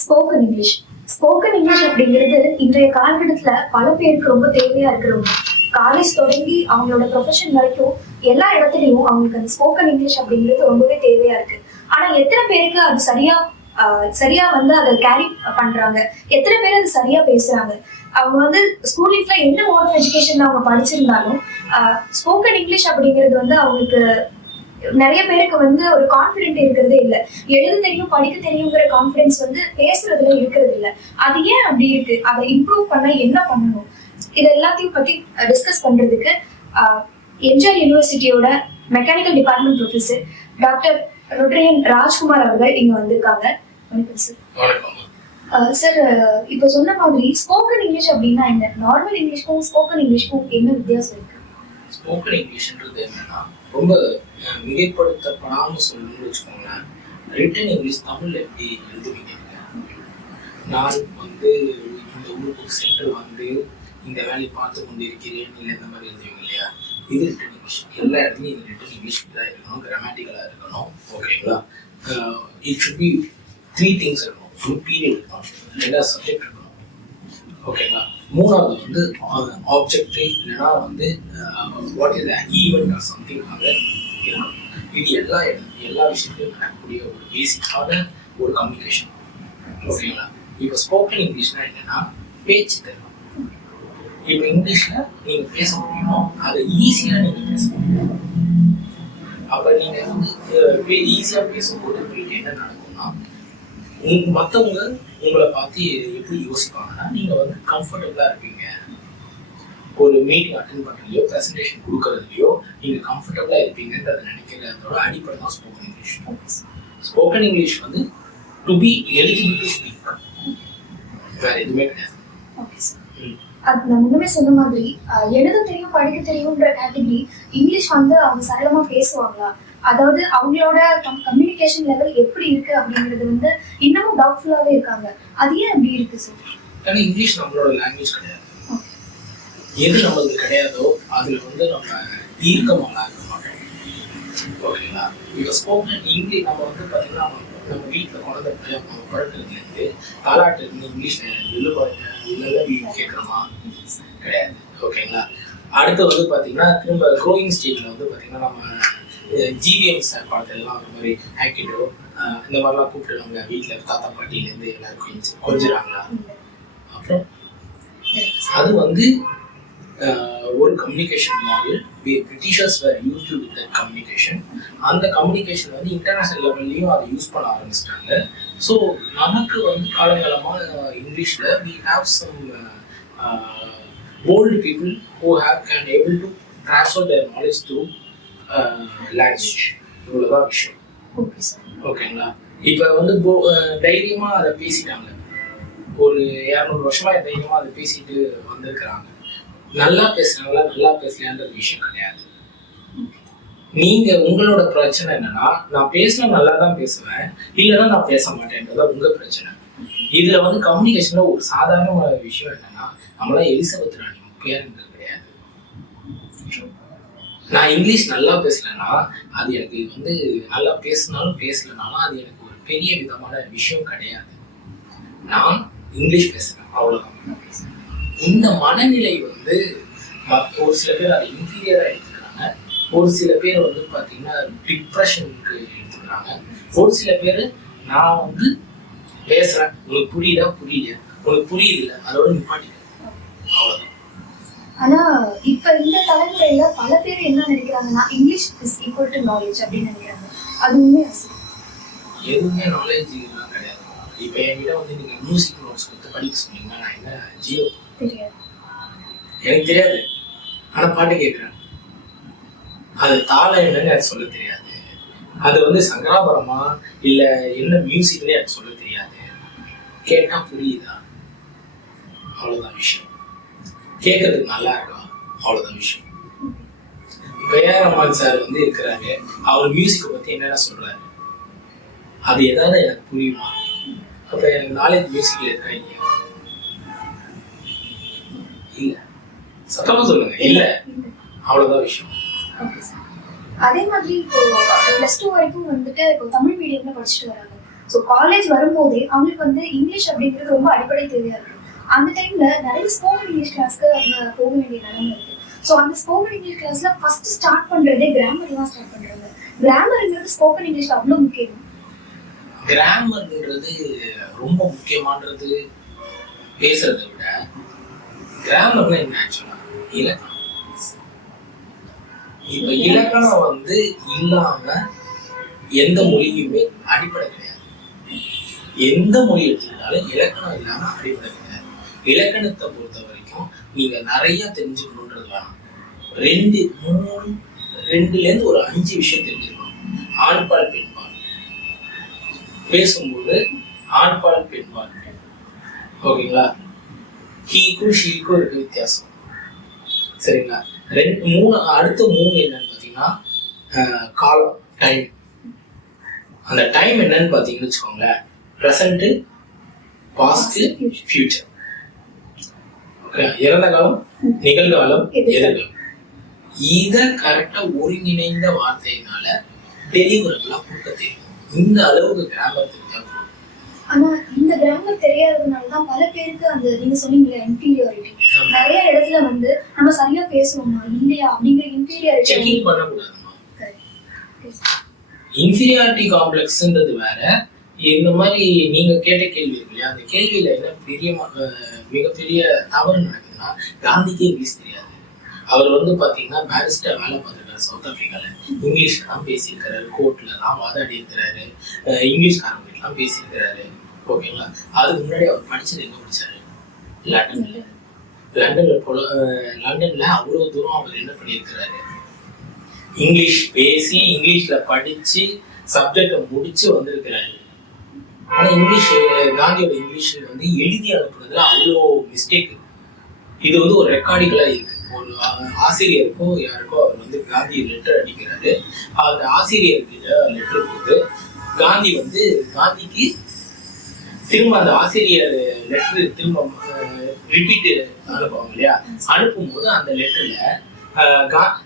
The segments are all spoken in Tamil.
ஸ்போக்கன் இங்கிலீஷ் ஸ்போக்கன் இங்கிலீஷ் அப்படிங்கிறது இன்றைய காலகட்டத்துல பல பேருக்கு ரொம்ப தேவையா இருக்கிறவங்க. காலேஜ் தொடங்கி அவங்களோட ப்ரொஃபஷன் வரைக்கும் எல்லா இடத்துலயும் அவங்களுக்கு அந்த ஸ்போக்கன் இங்கிலீஷ் அப்படிங்கிறது ரொம்பவே தேவையா இருக்கு. ஆனா எத்தனை பேருக்கு அது சரியா சரியா வந்து அதை கேரி பண்றாங்க? எத்தனை பேர் அது சரியா பேசுறாங்க? அவங்க வந்து ஸ்கூல் லைஃப்ல என்ன மோட் ஆஃப் எஜுகேஷன் அவங்க படிச்சிருந்தாலும் ஸ்போக்கன் இங்கிலீஷ் அப்படிங்கிறது வந்து அவங்களுக்கு நிறைய பேருக்கு வந்து ஒரு கான்ஃபிடென்ட் இருக்கிறதே இல்ல. எழுத தெரியும் படிக்க தெரியுங்கிற கான்ஃபிடன்ஸ் வந்து பேசுறதுல இருக்கிறது இல்ல. அது ஏன் அப்படி இருக்கு? அதை இம்ப்ரூவ் பண்ண என்ன பண்ணணும்? இது எல்லாத்தையும் பத்தி டிஸ்கஸ் பண்றதுக்கு எம்ஜிஆர் யூனிவர்சிட்டியோட மெக்கானிக்கல் டிபார்ட்மெண்ட் ப்ரொஃபசர் டாக்டர் ரொட்ரியன் ராஜ்குமார் அவர்கள் இங்க வந்திருக்காங்க. வணக்கம் சார் சார் இப்போ சொன்ன மாதிரி ஸ்போக்கன் இங்கிலீஷ் அப்படின்னா என்ன? நார்மல் இங்கிலீஷ்க்கும் ஸ்போக்கன் இங்கிலீஷ்க்கும் என்ன வித்தியாசம் இருக்கு? ஸ்போக்கன் இங்கிலீஷ்ன்றது என்னன்னா ரொம்ப மிகைப்படுத்தப்படாமல் சொல்லணும்னு வச்சுக்கோங்களேன் ரிட்டன் இங்கிலீஷ் தமிழ்ல எப்படி எழுதுவீங்க? நான் வந்து இந்த ஊருக்கு சென்று வந்து இந்த வேலையை பார்த்து கொண்டு இருக்கிறேன் இல்லை இந்த மாதிரி எழுதுவீங்க இல்லையா? இது ரிட்டன் இங்கிலீஷ் எல்லா இடத்துலையும் இது ரிட்டன் இங்கிலீஷ் தான் இருக்கணும் கிராமட்டிக்கலாக இருக்கணும் ஓகேங்களா it should be three things இருக்கணும். ஃபுல் பீரியட் இருக்கணும் ரெண்டாவது சப்ஜெக்ட் இருக்கணும் ஓகேங்களா மூணாவது வந்து ஆப்ஜெக்ட் இல்லைன்னா வந்து what is event or something ஆக இருக்கணும். இது எல்லா எல்லா விஷயத்தையும் நடக்கக்கூடிய ஒரு பேசிக்கான ஒரு கம்யூனிகேஷன் ஓகேங்களா இப்போ ஸ்போக்கன் இங்கிலீஷ்னா என்னன்னா பேச்சு தரும் இப்போ இங்கிலீஷ்ல நீங்க பேச முடியுமோ அதை ஈஸியா நீங்க பேச முடியும். அப்ப நீங்க வந்து ஈஸியா பேசும்போது உங்களுக்கு என்ன நடக்கும்னா உங்க மத்தவங்க உங்களை பார்த்து எப்படி யோசிப்பாங்கன்னா நீங்க வந்து கம்ஃபர்டபுளா இருப்பீங்க. ஒரு மீட்டிங் அட்டன் பண்றதுலையோ பிரசன்டேஷன் கொடுக்கறதுலையோ நீங்க கம்ஃபர்டபுளா இருப்பீங்கன்றத நினைக்கிறதோட அடிப்படை தான் ஸ்போக்கன் இங்கிலீஷ் ஸ்போக்கன் இங்கிலீஷ் வந்து to be eligible to speak வேற எதுவுமே கிடையாது. Okay sir. அது நான் முன்னமே சொன்ன மாதிரி எழுத தெரியும் படிக்க தெரியும்ன்ற கேட்டகரி இங்கிலீஷ் வந்து அவங்க சரளமா பேசுவாங்களா? அதாவது அவங்களோட கம்யூனிகேஷன் லெவல் எப்படி இருக்கு அப்படிங்கிறது வந்து இன்னமும் டவுட்ஃபுல்லாவே இருக்காங்க. அது ஏன் அப்படி இருக்கு சார் ஏன்னா இங்கிலீஷ் நம்மளோட லாங்குவேஜ் கிடையாது. எது நம்மளுக்கு கிடையாதோ அதுல வந்து நம்ம தீர்க்கமாக இருக்க மாட்டோம். ஓகேங்களா? இப்போ ஸ்போக்கன் இங்கிலீஷ் நம்ம வந்து பார்த்தீங்கன்னா நம்ம நம்ம வீட்டில் குழந்தை பிள்ளை நம்ம பழக்கிறதுலேருந்து தாலாட்டு இருந்து இங்கிலீஷ் வில்லு கேட்குறோமா கிடையாது. ஓகேங்களா? அடுத்து வந்து பார்த்தீங்கன்னா திரும்ப க்ரோயிங் ஸ்டேஜில் வந்து பார்த்தீங்கன்னா நம்ம ஜிவிஎம் சார் படத்துலலாம் அந்த மாதிரி ஹேக்கிடோ இந்த மாதிரிலாம் கூப்பிட்டு நம்ம வீட்டில் தாத்தா பாட்டிலேருந்து எல்லாரும் கொஞ்சம் கொஞ்சிறாங்களா? அப்புறம் அது வந்து ஒரு communication model Britishers were use to with communication அந்த கம்யூனிகேஷன் வந்து இன்டர்நேஷனல் லெவல்லையும் அதை யூஸ் பண்ண ஆரம்பிச்சிட்டாங்க. ஸோ நமக்கு வந்து காலங்காலமாக இங்கிலீஷில் we have some old people who have can able to transfer their knowledge through language இவ்வளோதான் விஷயம். ஓகேங்களா? இப்போ வந்து போ- அஹ் தைரியமா அதை பேசிட்டாங்க. ஒரு இரநூறு வருஷமா தைரியமா அதை பேசிட்டு வந்திருக்கிறாங்க. நல்லா பேசுறாங்களா நல்லா பேசலையான்றது விஷயம் கிடையாது. நீங்க உங்களோட பிரச்சனை என்னன்னா நான் பேசினா நல்லா தான் பேசுவேன் இல்லைன்னா நான் பேச மாட்டேன்றதா உங்க பிரச்சனை. இதுல வந்து கம்யூனிகேஷன்ல ஒரு சாதாரண விஷயம் என்னன்னா நம்மளாம் எலிசபெத் ராணி கிடையாது நான் இங்கிலீஷ் நல்லா பேசலைன்னா அது எனக்கு வந்து நல்லா பேசினாலும் பேசலைனாலும் அது எனக்கு ஒரு பெரிய விதமான விஷயம் கிடையாது. நான் இங்கிலீஷ் பேசுகிறேன் அவ்வளோதான் இந்த மனநிலை வந்து ஒரு சில பேர் அதை இன்ஃபீரியராக எடுத்துக்கிறாங்க. ஒரு சில பேர் வந்து பார்த்தீங்கன்னா டிப்ரெஷனுக்கு எடுத்துக்கிறாங்க. ஒரு சில பேர் நான் வந்து பேசுகிறேன் உனக்கு புரியுதா? புரியல உனக்கு புரியுது இல்லை? அதோட நிப்பாட்டி ஆனா இப்ப இந்த தலைமுறையில பல பேர் என்ன நினைக்கிறாங்கன்னா English is equal to knowledge அப்படின்னு நினைக்கிறாங்க. அது உண்மையா எதுவுமே நாலேஜ் கிடையாது. இப்போ என்கிட்ட வந்து நீங்க மியூசிக் நோட்ஸ் கொடுத்து படிக்க சொன்னீங்கன்னா நான் என்ன ஜியோ? தெரியாது. எனக்கு தெரியாது. ஆனா பாட்டு கேட்குறேன் அது தாளம் என்னன்னு எனக்கு சொல்ல தெரியாது. அது வந்து சங்கராபுரமா? இல்ல என்ன மியூசிக்னே எனக்கு சொல்ல தெரியாது. கேட்டா புரியுதா? அவ்வளவுதான் விஷயம். கேட்கறதுக்கு நல்லா இருக்கா அவ்வளவுதான் விஷயம். இப்ப ஏஆர் ரஹ்மான் சார் வந்து இருக்கிறாங்க. அவர் மியூசிக்கை பத்தி என்னென்ன சொல்றாரு? அது ஏதாவது எனக்கு புரியுமா? அப்ப எனக்கு நாலேஜ் மியூசிக்ல இருக்கா இல்லையா? இல்ல. சத்தமா சொல்லுங்க. இல்ல. அவ்வளவுதான் விஷயம். அதே மாதிரி இப்போ ப்ளஸ் டூ வரைக்கும் வந்துட்டு இப்போ தமிழ் மீடியம்ல படிச்சுட்டு வராங்க. ஸோ காலேஜ் வரும்போதே அவங்களுக்கு வந்து இங்கிலீஷ் அப்படிங்கிறது ரொம்ப அடிப்படை தேவையா இருக்கு. அந்த டைம்ல நிறைய ஸ்போக்கன் இங்கிலீஷ் கிளாஸ்க்கு அவங்க போக வேண்டிய நிலைமை இருக்கு. ஸோ அந்த ஸ்போக்கன் இங்கிலீஷ் கிளாஸ்ல ஃபர்ஸ்ட் ஸ்டார்ட் பண்றதே கிராமர் தான் ஸ்டார்ட் பண்றாங்க. கிராமர்ங்கிறது ஸ்போக்கன் இங்கிலீஷ்ல அவ்வளோ முக்கியம். கிராமர்ன்றது ரொம்ப முக்கியமானது பேசுறதை விட கிராமர்னா என்ன ஆக்சுவலா இலக்கணம். இப்ப இலக்கணம் வந்து இல்லாம எந்த மொழியுமே அடிப்படை கிடையாது. எந்த மொழி எடுத்துக்கிட்டாலும் இலக்கணம் இல்லாம அடிப்படை இலக்கணத்தை பொறுத்த வரைக்கும் நீங்க நிறைய தெரிஞ்சுக்கணுன்றது வேணும். ரெண்டு மூணு ரெண்டுல இருந்து ஒரு அஞ்சு விஷயம் தெரிஞ்சுக்கணும். ஆண்பால் பெண்பால். பேசும்போது ஆண்பால் பெண்பால். ஓகேங்களா? ஹீக்கும் ஷீக்கும் இருக்கு வித்தியாசம். சரிங்களா? ரெண்டு மூணு அடுத்த மூணு என்னன்னு பார்த்தீங்கன்னா காலம் டைம் அந்த டைம் என்னன்னு பார்த்தீங்கன்னு வச்சுக்கோங்களேன். ப்ரெசண்ட்டு பாஸ்ட் ஃபியூச்சர் இறந்த காலம் நிகழ்காலம் எதிர்காலம். இதை கரெக்டாக ஒருங்கிணைந்த வார்த்தையினால டெலிவரபிளா கொடுக்க தெரியும். இந்த அளவுக்கு கிராமர் தெரிஞ்சா. ஆனா இந்த கிராமர் தெரியாததுனால தான் பல பேருக்கு அந்த நீங்க சொன்னீங்களே இன்ஃபீரியாரிட்டி நிறைய இடத்துல வந்து நம்ம சரியா பேசுவோமா இல்லையா அப்படிங்கிற இன்ஃபீரியாரிட்டி செக்கிங் பண்ணக்கூடாதுமா? இன்ஃபீரியாரிட்டி காம்ப்ளெக்ஸ்ன்றது வேற இந்த மாதிரி நீங்க கேட்ட கேள்வி இருக்கு இல்லையா? அந்த கேள்வியில என்ன பெரிய மிகப்பெரிய தவறு நடக்குதுன்னா காந்திக்கே இங்கிலீஷ் தெரியாது. அவர் வந்து பாத்தீங்கன்னா பாரிஸ்டர் வேலை பார்த்துருக்காரு சவுத் ஆப்பிரிக்கால இங்கிலீஷ்ல தான் பேசியிருக்கிறாரு கோர்ட்ல தான் வாதாடி இருக்கிறாரு. அஹ் இங்கிலீஷ்காரங்க எல்லாம் பேசியிருக்கிறாரு. ஓகேங்களா? அதுக்கு முன்னாடி அவர் படிச்சது எங்க படிச்சாரு? லண்டன்ல லண்டன்ல லண்டன்ல அவ்வளவு தூரம் அவர் என்ன பண்ணியிருக்கிறாரு? இங்கிலீஷ் பேசி இங்கிலீஷ்ல படிச்சு சப்ஜெக்டை முடிச்சு வந்திருக்கிறாரு. ஆனா இங்கிலீஷ் காந்தியோட இங்கிலீஷ் வந்து எழுதி அனுப்புனதுல அவ்வளோ மிஸ்டேக் இது வந்து ஒரு ரெக்கார்டிக்கலா இருக்கு. ஒரு ஆ- ஆசிரியருக்கோ யாருக்கோ அவர் வந்து காந்தி லெட்டர் அடிக்கிறாரு. அந்த ஆசிரியர்கிட்ட லெட்டர் போட்டு காந்தி வந்து காந்திக்கு திரும்ப அந்த ஆசிரியர் லெட்டர் திரும்ப ரிப்பீட் அனுப்புவாங்க இல்லையா? அனுப்பும்போது அந்த லெட்டர்ல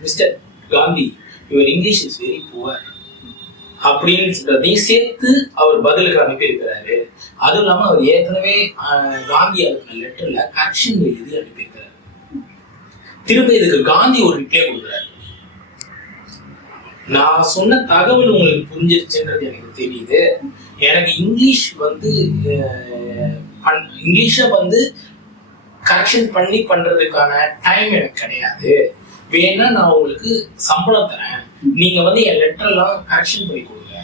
mister Gandhi your English is very poor அப்படின்னு சேர்த்து அவர் பதிலுக்கு அனுப்பியிருக்கிறாரு. அதுவும் இல்லாம அவர் ஏற்கனவே காந்தி அனுப்பின லெட்டர்ல கரெக்ஷன் எழுதி அனுப்பியிருக்கிறாரு. திரும்ப இதுக்கு காந்தி ஒரு ரிப்ளை கொடுக்குறாரு. நான் சொன்ன தகவல் உங்களுக்கு புரிஞ்சிருச்சுன்றது எனக்கு தெரியுது. எனக்கு இங்கிலீஷ் வந்து அஹ், பண்- இங்கிலீஷை வந்து கரெக்ஷன் பண்ணி பண்றதுக்கான டைம் எனக்கு கிடையாது. வேணா நான் உங்களுக்கு சம்பளம் தரேன். நீங்க வந்து என் லெட்டர் எல்லாம் கரெக்ஷன் பண்ணி கொடுங்க.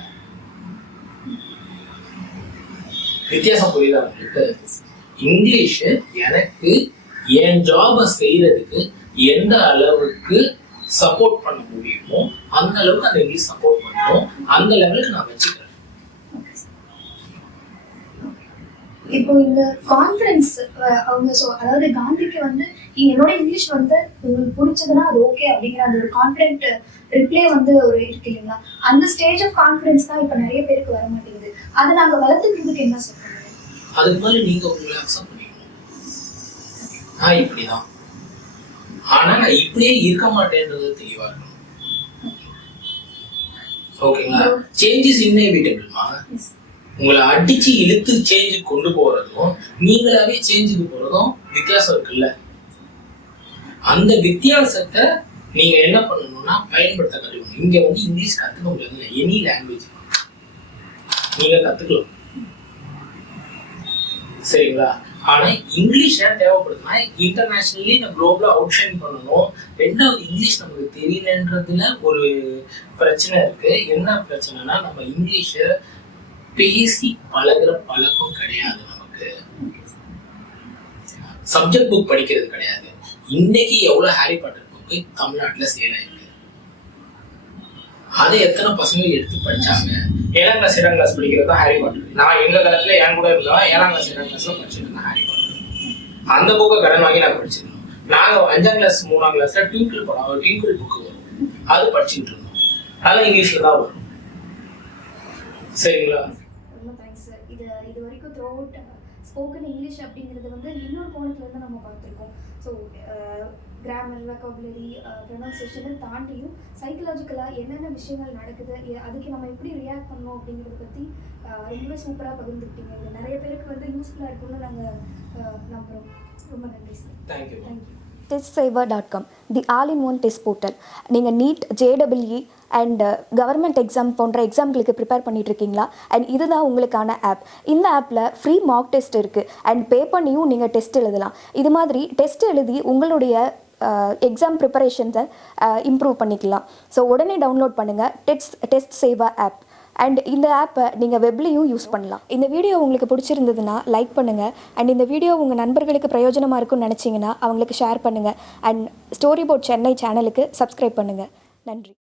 வித்தியாசம் புரியுதா உங்களுக்கு? இங்கிலீஷ் எனக்கு என் ஜாபை செய்யறதுக்கு எந்த அளவுக்கு சப்போர்ட் பண்ண முடியுமோ அந்த அளவுக்கு அந்த இங்கிலீஷ் சப்போர்ட் பண்ணணும். அந்த லெவலுக்கு நான் வச்சுக்கிறேன். இப்போ இந்த கான்ஃபரன்ஸ் அவங்க சொ அதாவது காந்திக்கு வந்து என்னோட இங்கிலீஷ் வந்து உங்களுக்கு பிடிச்சதுன்னா அது ஓகே அப்படிங்கிற அந்த ஒரு கான்ஃபிடென்ட் ரிப்ளை வந்து ஒரு இருக்கு இல்லைங்களா? அந்த ஸ்டேஜ் ஆஃப் கான்ஃபிடன்ஸ் தான் இப்போ நிறைய பேருக்கு வர மாட்டேங்குது. அதை நாங்க வளர்த்துக்கிறதுக்கு என்ன சொல்றோம் அதுக்கு மாதிரி நீங்க உங்களை அக்செப்ட் பண்ணிக்கணும். நான் இப்படிதான். ஆனா நான் இப்படியே இருக்க மாட்டேன்றது தெளிவா இருக்கணும். ஓகேங்களா சேஞ்சஸ் இன்னேவிட்டபிள்மா உங்களை அடிச்சு இழுத்து சேஞ்சு கொண்டு போறதும் நீங்களாவே சேஞ்சுக்கு போறதும் வித்தியாசம் இருக்குல்ல? அந்த வித்தியாசத்தை நீங்க என்ன பண்ணணும்னா பயன்படுத்த கற்றுக்கணும் இங்க வந்து இங்கிலீஷ் கத்துக்க முடியாது. எனி லாங்குவேஜ் நீங்க கத்துக்கலாம். சரிங்களா? ஆனா இங்கிலீஷ் ஏன் தேவைப்படுதுன்னா இன்டர்நேஷனலி நம்ம குளோபலா அவுட்ஷைன் பண்ணணும். ரெண்டாவது இங்கிலீஷ் நமக்கு தெரியலன்றதுல ஒரு பிரச்சனை இருக்கு. என்ன பிரச்சனைனா நம்ம இங்கிலீஷை பேசி பழகுற பழக்கம் கிடையாது நமக்கு. சப்ஜெக்ட் புக் படிக்கிறது கிடையாது. இன்னைக்கு எவ்வளவு ஹாரி பாட்டர் புக்கு தமிழ்நாட்டுல சேல் ஆயிருக்கு? அதை எத்தனை பசங்க எடுத்து படிச்சாங்க? ஏழாம் கிளாஸ் ஏழாம் கிளாஸ் படிக்கிறது தான் ஹாரி பாட்டர் நான் எங்க காலத்துல என் கூட இருந்தா ஏழாம் கிளாஸ் ஏழாம் கிளாஸ்ல படிச்சுட்டு இருந்தேன் ஹாரி பாட்டர் அந்த புக்கை கடன் வாங்கி நான் படிச்சிருந்தோம் நாங்க அஞ்சாம் கிளாஸ் மூணாம் கிளாஸ்ல ட்விங்கிள் படம் ட்விங்கிள் புக்கு வரும். அது படிச்சுட்டு இருந்தோம். அதெல்லாம் இங்கிலீஷ்ல தான் வரும். சரிங்களா? ரொம்ப தேங்க்ஸ் சார் இது இது வரைக்கும் த்ரூ அவுட் ஸ்போக்கன் இங்கிலீஷ் அப்படிங்கிறது வந்து இன்னொரு கோணத்துல இருந்து நம்ம பார்த்துருக்கோம். ஸோ கிராமர் வெக்காபுலரி ப்ரொனன்சியேஷனை தாண்டியும் சைக்கலாஜிக்கலாக என்னென்ன விஷயங்கள் நடக்குது அதுக்கு நம்ம எப்படி ரியாக்ட் பண்ணணும் அப்படிங்கிறத பற்றி ரொம்ப சூப்பராக பகிர்ந்துக்கிட்டீங்க. இது நிறைய பேருக்கு வந்து யூஸ்ஃபுல்லாக இருக்கும்னு நாங்கள் நம்புகிறோம் ரொம்ப நன்றி sir thank you thank you test saver dot com the all in one test portal நீங்கள் நீட் ஜேடபிள்இ அண்ட் கவர்மெண்ட் எக்ஸாம் போன்ற எக்ஸாம்களுக்கு ப்ரிப்பேர் பண்ணிட்டு இருக்கீங்களா அண்ட் இதுதான் உங்களுக்கான ஆப் இந்த ஆப்பில் ஃப்ரீ மார்க் டெஸ்ட் இருக்குது அண்ட் பே பண்ணியும் நீங்கள் டெஸ்ட் எழுதலாம். இது மாதிரி டெஸ்ட் எழுதி உங்களுடைய எக்ஸாம் ப்ரிப்பரேஷன்ஸை இம்ப்ரூவ் பண்ணிக்கலாம். ஸோ உடனே டவுன்லோட் பண்ணுங்கள் test test Seva app and இந்த ஆப்பை நீங்கள் வெப்லேயும் யூஸ் பண்ணலாம். இந்த வீடியோ உங்களுக்கு பிடிச்சிருந்ததுன்னா லைக் பண்ணுங்கள் அண்ட் இந்த வீடியோ உங்கள் நண்பர்களுக்கு பிரயோஜனமாக இருக்கும்னு நினச்சிங்கன்னா அவங்களுக்கு ஷேர் பண்ணுங்கள் அண்ட் ஸ்டோரி போர்ட் சென்னை சேனலுக்கு சப்ஸ்கிரைப் பண்ணுங்கள் நன்றி.